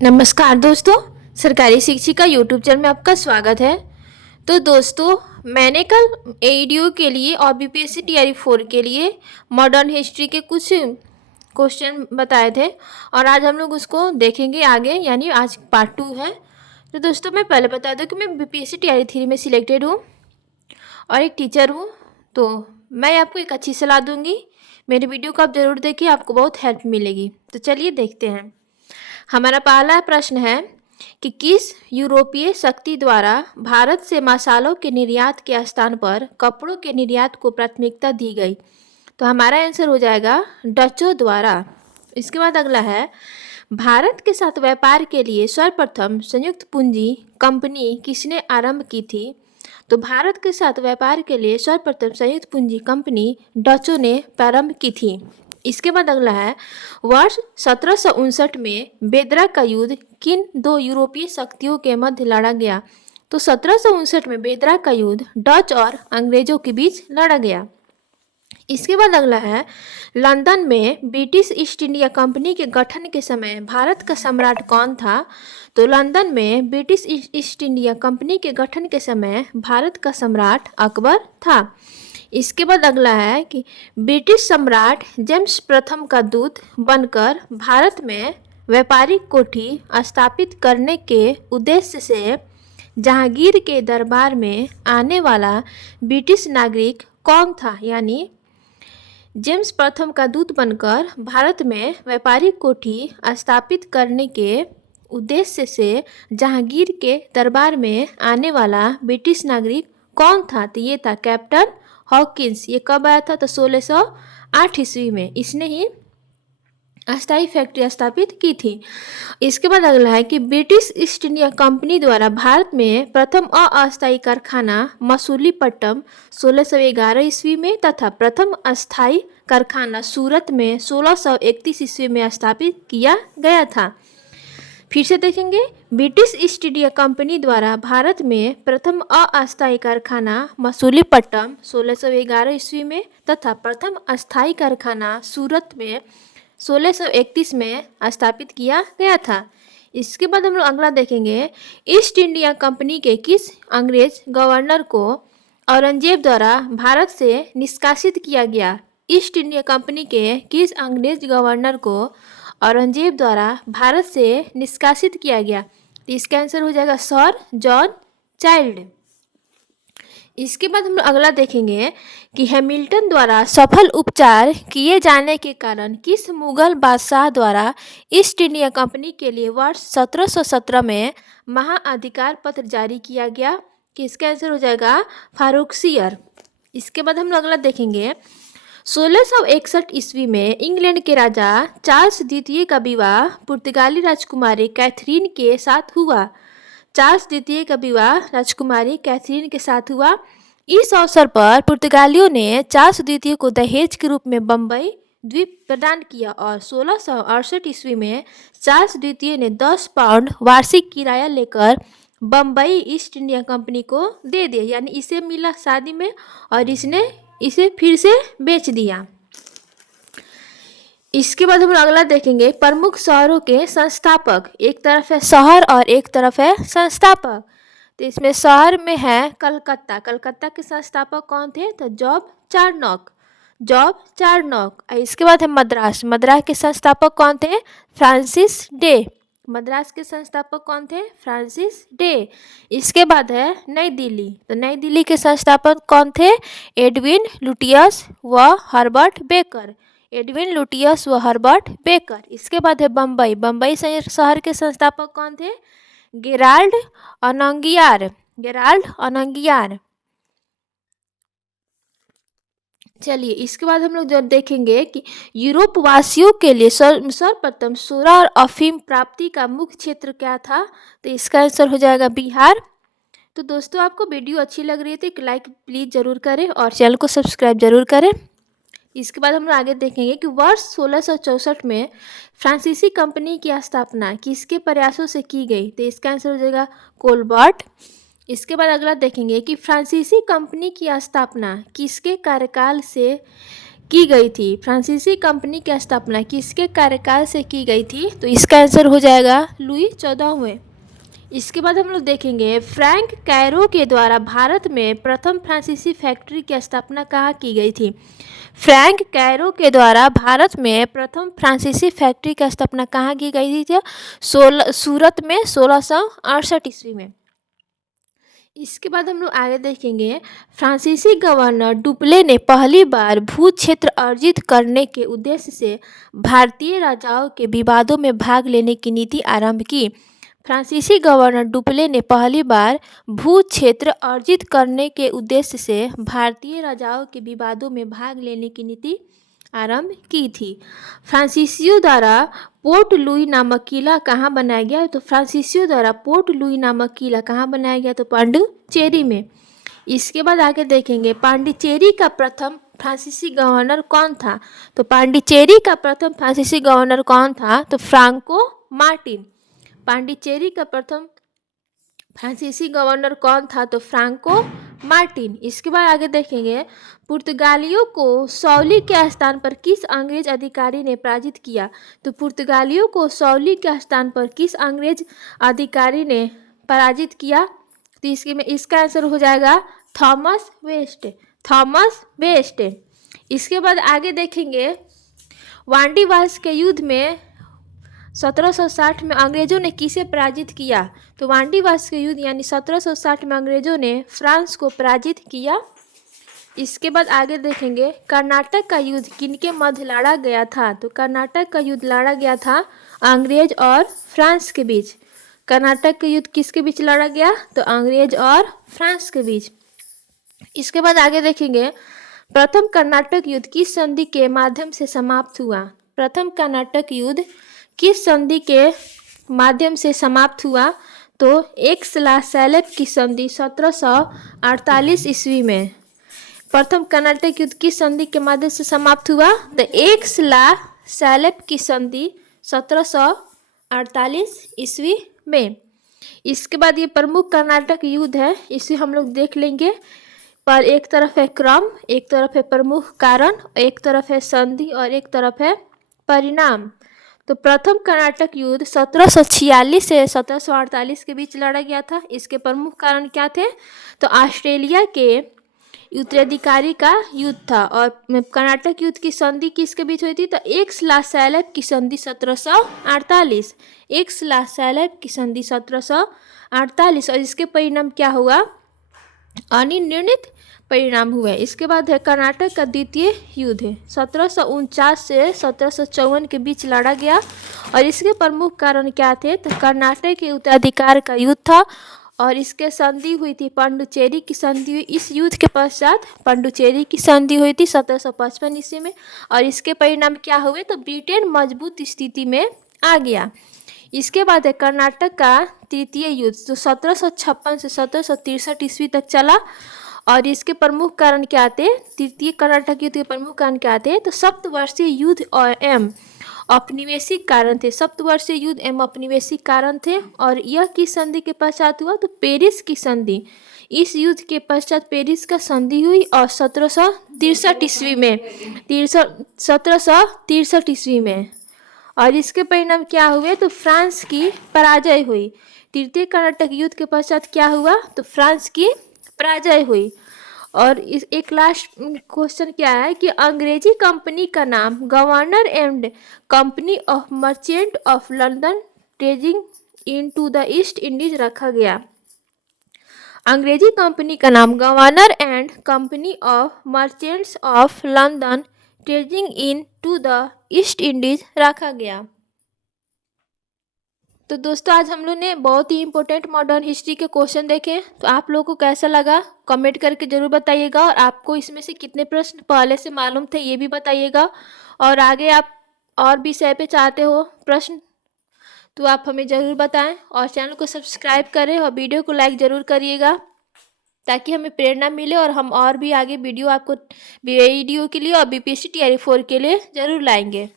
नमस्कार दोस्तों, सरकारी शिक्षिका यूट्यूब चैनल में आपका स्वागत है। तो दोस्तों, मैंने कल एईडीओ के लिए और बीपीएससी टीआरई 4 के लिए मॉडर्न हिस्ट्री के कुछ क्वेश्चन बताए थे और आज हम लोग उसको देखेंगे आगे, यानी आज पार्ट 2 है। तो दोस्तों, मैं पहले बता दूं कि मैं बीपीएससी टीआरई 3 में सिलेक्टेड हूँ और एक टीचर हूँ। तो मैं आपको एक अच्छी सलाह दूंगी। मेरी वीडियो को आप ज़रूर देखिए, आपको बहुत हेल्प मिलेगी। तो चलिए देखते हैं। हमारा पहला प्रश्न है कि किस यूरोपीय शक्ति द्वारा भारत से मसालों के निर्यात के स्थान पर कपड़ों के निर्यात को प्राथमिकता दी गई। तो हमारा आंसर हो जाएगा डचों द्वारा। इसके बाद अगला है, भारत के साथ व्यापार के लिए सर्वप्रथम संयुक्त पूंजी कंपनी किसने आरंभ की थी। तो भारत के साथ व्यापार के लिए सर्वप्रथम संयुक्त पूंजी कंपनी डचों ने प्रारंभ की थी। इसके बाद अगला है, वर्ष 1759 में बेदरा का युद्ध किन दो यूरोपीय शक्तियों के मध्य लड़ा गया। तो 1759 में बेदरा का युद्ध डच और अंग्रेजों के बीच लड़ा गया। इसके बाद अगला है, लंदन में ब्रिटिश ईस्ट इंडिया कंपनी के गठन के समय भारत का सम्राट कौन था। तो लंदन में ब्रिटिश ईस्ट इंडिया कंपनी के गठन के समय भारत का सम्राट अकबर था। इसके बाद अगला है कि ब्रिटिश सम्राट जेम्स प्रथम का दूत बनकर भारत में व्यापारिक कोठी स्थापित करने के उद्देश्य से जहांगीर के दरबार में आने वाला ब्रिटिश नागरिक कौन था। यानी जेम्स प्रथम का दूत बनकर भारत में व्यापारिक कोठी स्थापित करने के उद्देश्य से जहांगीर के दरबार में आने वाला ब्रिटिश नागरिक कौन था। तो ये था कैप्टन हॉकिंस। ये कब आया था। तो 1608 ईस्वी में इसने ही अस्थायी फैक्ट्री स्थापित की थी। इसके बाद अगला है कि ब्रिटिश ईस्ट इंडिया कंपनी द्वारा भारत में प्रथम अस्थायी कारखाना मसूलीपट्टनम 1611 ईस्वी में तथा प्रथम अस्थायी कारखाना सूरत में 1631 ईस्वी में स्थापित किया गया था। फिर से देखेंगे, ब्रिटिश ईस्ट इंडिया कंपनी द्वारा भारत में प्रथम अस्थायी कारखाना मसूलीपट्टनम 1611 ईस्वी में तथा प्रथम अस्थायी कारखाना सूरत में 1631 में स्थापित किया गया था। इसके बाद हम लोग अगला देखेंगे, ईस्ट इंडिया कंपनी के किस अंग्रेज गवर्नर को औरंगजेब द्वारा भारत से निष्कासित किया गया। ईस्ट इंडिया कंपनी के किस अंग्रेज गवर्नर को औरंगजेब द्वारा भारत से निष्कासित किया गया। तो इसका आंसर हो जाएगा सर जॉन चाइल्ड। इसके बाद हम अगला देखेंगे कि हैमिल्टन द्वारा सफल उपचार किए जाने के कारण किस मुगल बादशाह द्वारा ईस्ट इंडिया कंपनी के लिए वर्ष 1717 में महाअधिकार पत्र जारी किया गया। कि इसका आंसर हो जाएगा फारुखसियर। इसके बाद हम अगला देखेंगे, 1661 ईस्वी में इंग्लैंड के राजा चार्ल्स द्वितीय का विवाह पुर्तगाली राजकुमारी कैथरीन के साथ हुआ। चार्ल्स द्वितीय का विवाह राजकुमारी कैथरीन के साथ हुआ। इस अवसर पर पुर्तगालियों ने चार्ल्स द्वितीय को दहेज के रूप में बम्बई द्वीप प्रदान किया और 1668 ईस्वी में चार्ल्स द्वितीय ने 10 पाउंड वार्षिक किराया लेकर बम्बई ईस्ट इंडिया कंपनी को दे दिया। यानी इसे मिला शादी में और इसने इसे फिर से बेच दिया। इसके बाद हम अगला देखेंगे, प्रमुख शहरों के संस्थापक। एक तरफ है शहर और एक तरफ है संस्थापक। तो इसमें शहर में है कलकत्ता। कलकत्ता के संस्थापक कौन थे। तो जॉब चार्नोक। इसके बाद है मद्रास। मद्रास के संस्थापक कौन थे। Francis day. मद्रास के संस्थापक कौन थे। Francis day. इसके बाद है नई दिल्ली। तो नई दिल्ली के संस्थापक कौन थे। एडविन लुटियस व हर्बर्ट बेकर। एडविन लुटियस व हर्बर्ट बेकर। इसके बाद है बम्बई। बम्बई शहर के संस्थापक कौन थे। गेराल्ड अनंगियार। चलिए, इसके बाद हम लोग जब देखेंगे कि यूरोप वासियों के लिए सर्वप्रथम सोरा और अफीम प्राप्ति का मुख्य क्षेत्र क्या था। तो इसका आंसर हो जाएगा बिहार। तो दोस्तों, आपको वीडियो अच्छी लग रही है तो एक लाइक प्लीज़ ज़रूर करें और चैनल को सब्सक्राइब जरूर करें। इसके बाद हम लोग आगे देखेंगे कि वर्ष 1664 में फ्रांसीसी कंपनी की स्थापना किसके प्रयासों से की गई। तो इसका आंसर हो जाएगा कोलबर्ट। इसके बाद अगला देखेंगे कि फ्रांसीसी कंपनी की स्थापना किसके कार्यकाल से की गई थी? फ्रांसीसी कंपनी की स्थापना किसके कार्यकाल से की गई थी? तो इसका आंसर हो जाएगा लुई 14वें। इसके बाद हम लोग देखेंगे फ्रैंक कैरो के द्वारा भारत में प्रथम फ्रांसीसी फैक्ट्री की स्थापना कहाँ की गई थी? फ्रैंक कैरो के द्वारा भारत में प्रथम फ्रांसीसी फैक्ट्री की स्थापना कहाँ की गई थी? सूरत में 1668 ईस्वी में। इसके बाद हम लोग आगे देखेंगे फ्रांसीसी गवर्नर डुप्ले ने पहली बार भू क्षेत्र अर्जित करने के उद्देश्य से भारतीय राजाओं के विवादों में भाग लेने की नीति आरंभ की। फ्रांसीसी गवर्नर डुप्ले ने पहली बार भू क्षेत्र अर्जित करने के उद्देश्य से भारतीय राजाओं के विवादों में भाग लेने की नीति आरंभ की थी। फ्रांसीसियों द्वारा पोर्ट लुई नामक किला कहाँ बनाया गया? तो फ्रांसीसियों द्वारा पोर्ट लुई नामक किला कहाँ बनाया गया? तो पांडिचेरी में। इसके बाद आगे देखेंगे पांडिचेरी का प्रथम फ्रांसीसी गवर्नर कौन था? तो पांडिचेरी का प्रथम फ्रांसीसी गवर्नर कौन था? तो फ्रांको मार्टिन। पांडिचेरी का प्रथम फ्रांसीसी गवर्नर कौन था? तो फ्रांको मार्टिन। इसके बाद आगे देखेंगे पुर्तगालियों को सौली के स्थान पर किस अंग्रेज अधिकारी ने पराजित किया? तो पुर्तगालियों को सौली के स्थान पर किस अंग्रेज अधिकारी ने पराजित किया? तो इसका आंसर हो जाएगा थॉमस वेस्ट। Thomas waste. इसके बाद आगे देखेंगे वांडीवास के युद्ध में 1760 में अंग्रेजों ने किसे पराजित किया? तो वांडीवास के युद्ध यानी 1760 में अंग्रेजों ने फ्रांस को पराजित किया। इसके बाद आगे देखेंगे कर्नाटक का युद्ध किनके मध्य लड़ा गया था? तो कर्नाटक का युद्ध लड़ा गया था अंग्रेज और फ्रांस के बीच। कर्नाटक का युद्ध किसके बीच लड़ा गया? तो अंग्रेज और फ्रांस के बीच। इसके बाद आगे देखेंगे प्रथम कर्नाटक युद्ध किस संधि के माध्यम से समाप्त हुआ? प्रथम कर्नाटक युद्ध किस संधि के माध्यम से समाप्त हुआ? तो एक्स-ला-सैलेब की संधि 1748 ईस्वी में। प्रथम कर्नाटक युद्ध किस संधि के माध्यम से समाप्त हुआ? तो एक्स-ला-सैलेब की संधि 1748 ईस्वी में। इसके बाद ये प्रमुख कर्नाटक युद्ध है, इसे हम लोग देख लेंगे। पर एक तरफ है क्रम, एक तरफ है प्रमुख कारण, एक तरफ है संधि और एक तरफ है परिणाम। तो प्रथम कर्नाटक युद्ध 1746 से 1748 के बीच लड़ा गया था। इसके प्रमुख कारण क्या थे? तो ऑस्ट्रेलिया के उत्तराधिकारी का युद्ध था। और कर्नाटक युद्ध की संधि किसके बीच हुई थी? तो एक्स-ला-सैलेब की संधि 1748। एक्स-ला-सैलेब की संधि 1748 और इसके परिणाम क्या हुआ? अनिर्णित परिणाम हुए। इसके बाद है कर्नाटक का द्वितीय युद्ध है 1749 से 1754 के बीच लड़ा गया। और इसके प्रमुख कारण क्या थे? तो कर्नाटक के उत्तराधिकार का युद्ध था और इसके संधि हुई थी पांडुचेरी की संधि हुई। इस युद्ध के पश्चात पांडुचेरी की संधि हुई थी 1755 ईस्वी में। और इसके परिणाम क्या हुए? तो ब्रिटेन मजबूत स्थिति में आ गया। इसके बाद है कर्नाटक का तृतीय युद्ध जो 1756 से 1763 ईस्वी तक चला। और इसके प्रमुख कारण क्या थे? तृतीय कर्नाटक युद्ध के प्रमुख कारण क्या थे? तो सप्तवर्षीय युद्ध और औपनिवेशिक कारण थे। सप्तवर्षीय युद्ध एवं औपनिवेशिक कारण थे। और यह किस संधि के पश्चात हुआ? तो पेरिस की संधि। इस युद्ध के पश्चात पेरिस का संधि हुई और 1763 ईस्वी में 1763 ईस्वी में। और इसके परिणाम क्या हुए? तो फ्रांस की पराजय हुई। तृतीय कर्नाटक युद्ध के पश्चात क्या हुआ? तो फ्रांस की पराजय हुई। और इस एक लास्ट क्वेश्चन क्या है कि अंग्रेजी कंपनी का नाम governor and company of merchant of London trading in to the East Indies रखा गया। अंग्रेजी कंपनी का नाम governor and company of merchants of London trading in to the East Indies रखा गया। तो दोस्तों आज हम लोग ने बहुत ही इंपॉर्टेंट मॉडर्न हिस्ट्री के क्वेश्चन देखे। तो आप लोगों को कैसा लगा कमेंट करके ज़रूर बताइएगा। और आपको इसमें से कितने प्रश्न पहले से मालूम थे ये भी बताइएगा। और आगे आप और भी विषय पे चाहते हो प्रश्न तो आप हमें ज़रूर बताएं। और चैनल को सब्सक्राइब करें और वीडियो को लाइक ज़रूर करिएगा ताकि हमें प्रेरणा मिले और हम और भी आगे वीडियो आपको वीडियो के लिए और बीपीएससी तैयारी 4 के लिए ज़रूर लाएंगे।